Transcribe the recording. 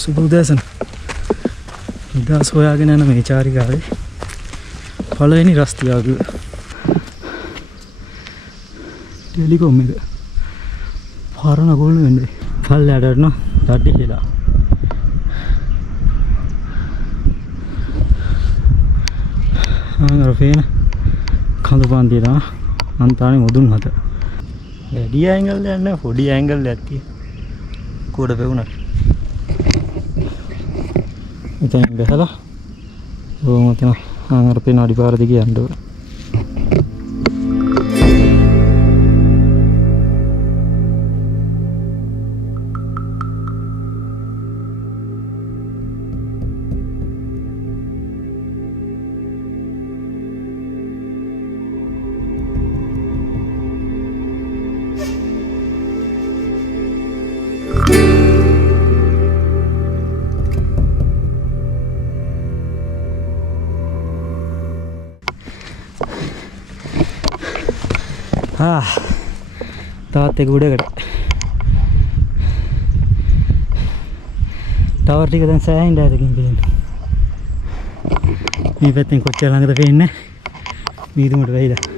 සුබ උදෑසන. නිදහස් හොයාගෙන යන මේ චාරිකාවේ පළවෙනි රස්තියාව ටෙලිකොම් එක පරණ ගොල්ල වෙන්නේ පල්ලයට යන දඩි කියලා. අර ෆේන කඳු පාන්තිය තමයි අන්තානේ මුදුන් හත. වැඩි ඇන්ගල් එකක් නෑ පොඩි ඇන්ගල් එකක් තියෙන. කුඩ පෙවුණා. ඉතින් ගහලා ඕම තන අර පේන අඩිපාර දිගේ යන්න ඕන. තවත් එක උඩකට ටවර් ටික දැන් සෑහෙන ඈතකින් පේන්නේ. මේ පැත්තෙන් කොච්චර ළඟද පේන්නේ? මීදුමට වෙයිද?